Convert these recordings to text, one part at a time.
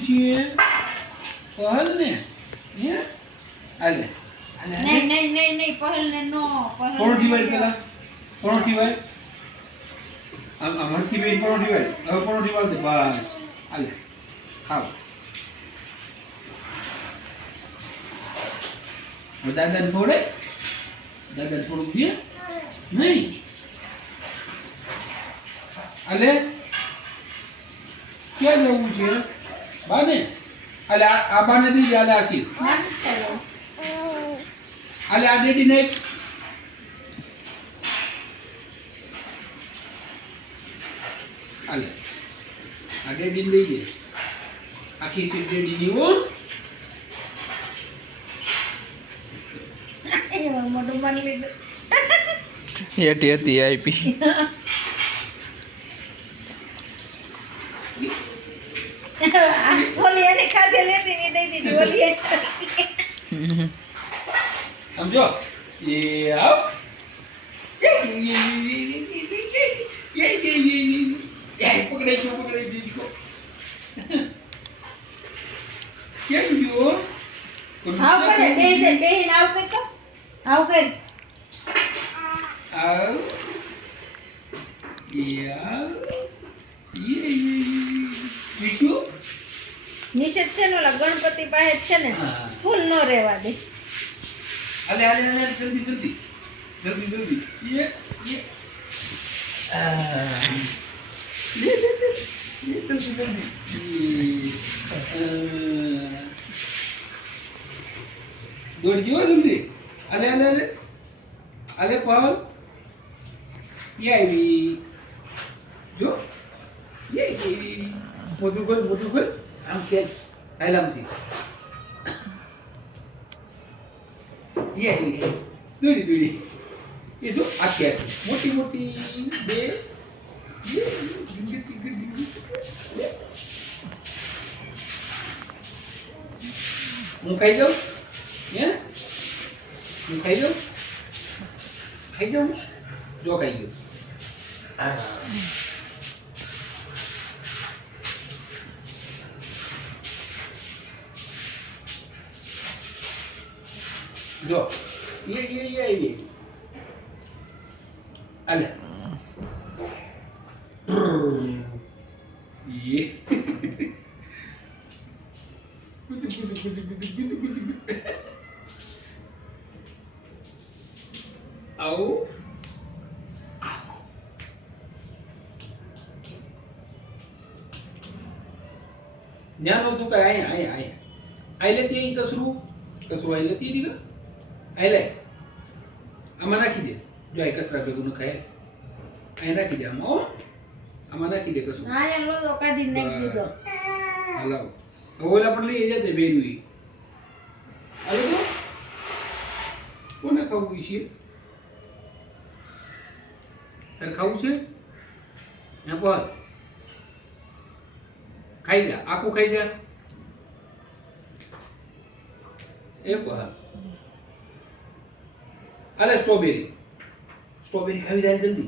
છે પહલ ને હે આલે નહીં પહલ ને નો પહલ પરોઠી વાળી પેલા પરોઠી વાળી આમ હરકી બેન પરોઠી વાળી હવે પરોઠી વાળી દે બસ આલે ખાઓ હવે દાદાને ખવડે દાદાને થોડુંક દે નહીં આલે ક્યાં જવું છે બાને આલે આ બાને દીધી આલે આશી આલે આ ડેડી ને આલે આ ડેડી લઈ લે આખી સીટ ડેડી ની હો મોટું માની લીધું એટી હતી આપી ઓલી એને ખાધે લેતી ની દઈ દીધી ઓલી સમજો એ આવ પકડે દીદી કો કેમ જો આવ કરે બેહીને આવ કર તો આવ કર આવ યા બીજું નિષેધ છે ને ઓલા ગણપતિ પાસે છે ને હા. ફૂલ નો રહેવા દે આલે જલ્દી ये दौड़ जो जल्दी अले अले अले अले पावल ये आई जो ये मोटू कर हम क्या आइलम थी ये आई દોડી એ જો આ કે મોટી મોટી બે હું ખાઈ જાઉં હે હું ખાઈ જાઉં જો ખાઈ ગયો જો ये अले ये आओ ज्ञान हो चुका है आए लेती है कसरू आई लेती है दिगा आई ले આમાં નાખી દે જો આ કચરા ભેગું ન ખાય અહીં નાખી દે આમાં નાખી દે કશું હા યાર લોદો કાઢી નાખી દીધો હલાવ ઓલા પણ લઈ જશે બેનવી હાલો તો કોને ખાવું છે તારે ખાવું છે હે બોલ ખાઈ જા આખું ખાઈ જા એક વાર अरे स्ट्रॉबेरी खावी जाए जल्दी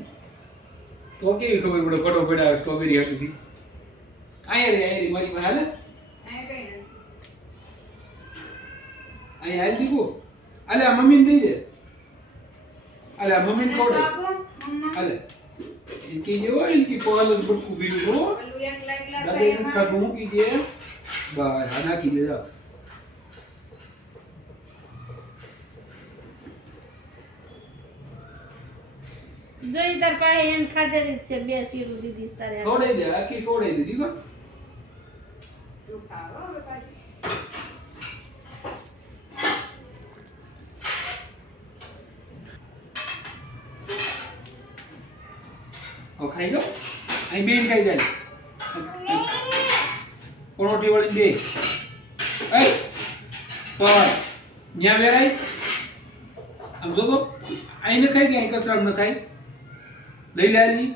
तो केवी खबर पड़े फटोफट स्ट्रॉबेरी हटी थी आया रे मारी में हाल आया हाल दीको अले मम्मी ने दे दे अले मम्मी ने खोड़ अले इनकी जो इनकी पाल बटकू भी हो दादा ने खाटू की के बाहर आना की ले जा જોઈ તાર પાસે એને ખાધેલી છે બે સીરું દીધી છે તારે ખવડાઈ દે આખી ખવડાઈ દે દીકો તું ખાવો હવે પાછી ઓ ખાઈ લો અહીં બેન ખાઈ જાય પરોઠી વાળી બે એ પર ન્યા વેરાય આમ જો તો અહીં ન ખાઈ કે અહીં કચરા ન ખાઈ લઈ લે આલી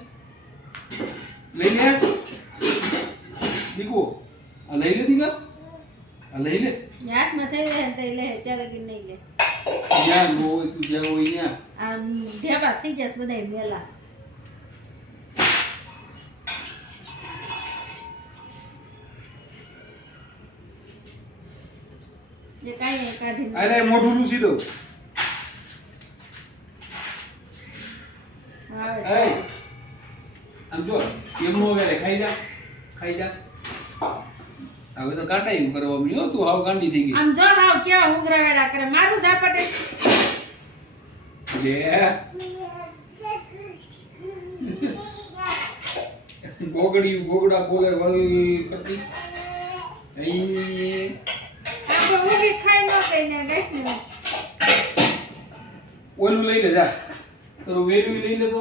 લઈ લે દીકો આ લઈ લે દીકા આ લઈ લે હાથમાં થઈ રહે તો લે ચાલે કે નહીં લે જ્યાં હોય તું જ્યાં હોય ત્યાં આ ઢેબા થઈ જશે બધાય મેલા એ કાંઈ કાઢી અરે મોઢું લૂસી દઉં. આવે એ આમ જો એમનો વેરે ખાઈ જા. હવે તો કાટાયું કરવા મળ્યો તું હાવ ગાંડી થઈ ગઈ. આમ જો હાવ કેવા ઉઘરાવેડા કરે મારું ઝાપટે લે ગોગડા બોલે વળી કરતી. અહીં આપણે ઊભી ખાઈ ન કઈને ગાઈસ ને ઓલું લઈ લે જા. તો વેલું લઈ લે તો